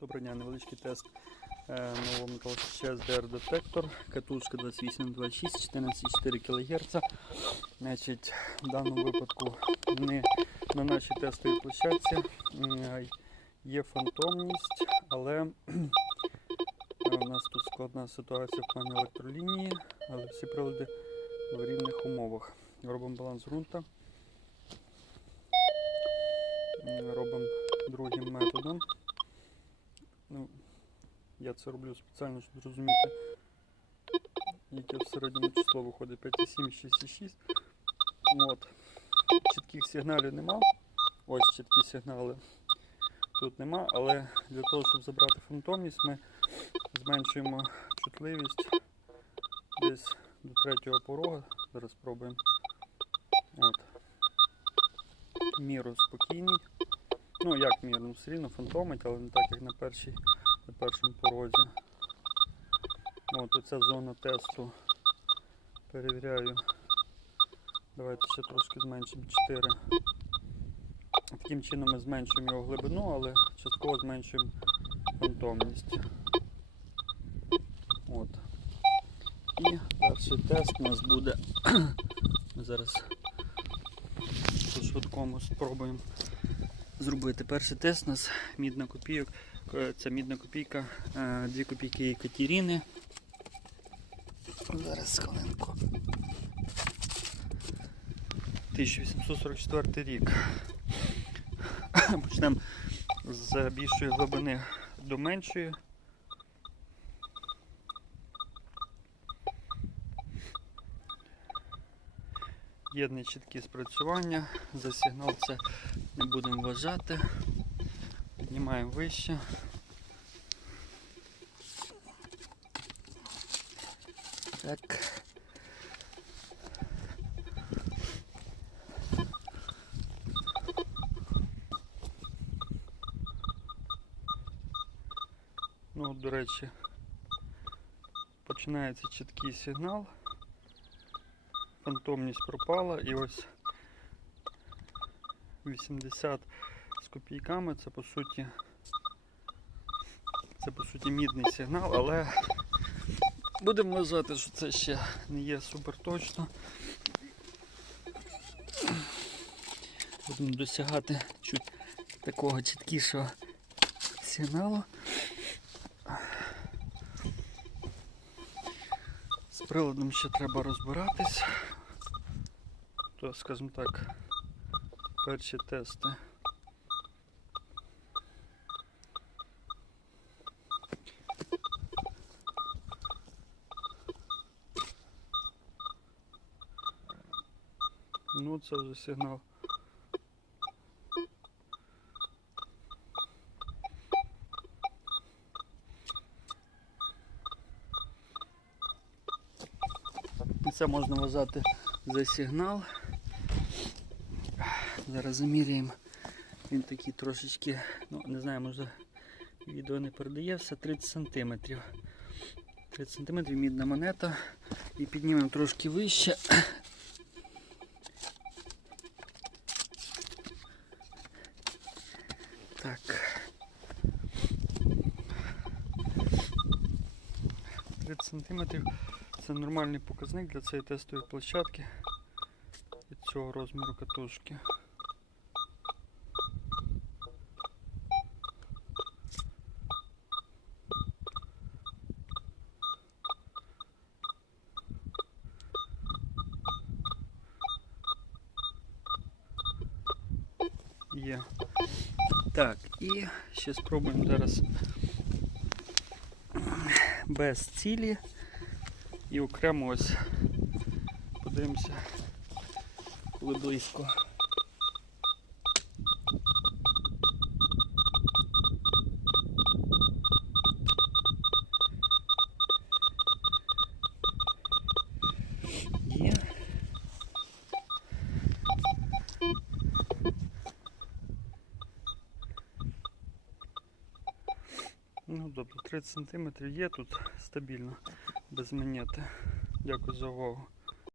Доброго дня, невеличкий тест е, нового металошища SDR детектор, катушка 2826, 14,4 кГц. Значить, в даному випадку не на нашій тестовій площадці є фантомність, але у нас тут складна ситуація в плані електролінії, але всі прилади в рівних умовах. Робимо баланс ґрунта. М, Робимо другим методом. Ну, я це роблю спеціально, щоб зрозуміти, яке в середньому число виходить 5,7, 6,6. От. Чітких сигналів нема. Ось чіткі сигнали тут нема, але для того, щоб забрати фантомність, ми зменшуємо чутливість десь до третього порога. Зараз спробуємо. От. Міру спокійний. Ну, як мірно, все рівно фантомить, але не так, як на, першій, на першому порозі. От оця зона тесту. Перевіряю. Давайте ще трошки зменшимо 4. Таким чином ми зменшуємо його глибину, але частково зменшуємо фантомність. От. І перший тест у нас буде. Зараз по швидкому спробуємо зробити. Перший тест у нас мідна копійок. Е, Це мідна копійка, 2 копійки Екатерини. Зараз хвилинку. 1844 рік. Почнемо з більшої глибини до меншої. Є нечіткі спрацювання, за сигнал це не будемо вважати. Піднімаємо вище. Так. Ну, до речі, починається чіткий сигнал. Фантомність пропала і ось 80 з копійками це по суті це по суті мідний сигнал, але будемо вважати, що це ще не є супер точно. Будемо досягати чуть такого чіткішого сигналу. З приладом ще треба розбиратись. То, скажімо так, перші тести. Ну, це вже сигнал. Це можна вважати за сигнал. Зараз заміряємо. Він такий трошечки, ну не знаю, може відео не передає, все 30 см. 30 см мідна монета. І піднімемо трошки вище. Так. 30 см це нормальний показник для цієї тестової площадки від цього розміру катушки. Є. Так, і ще спробуємо зараз без цілі і окремо ось подивимося, коли близько. Є. Ну, тобто 30 см є тут стабільно, без монети. Дякую за увагу.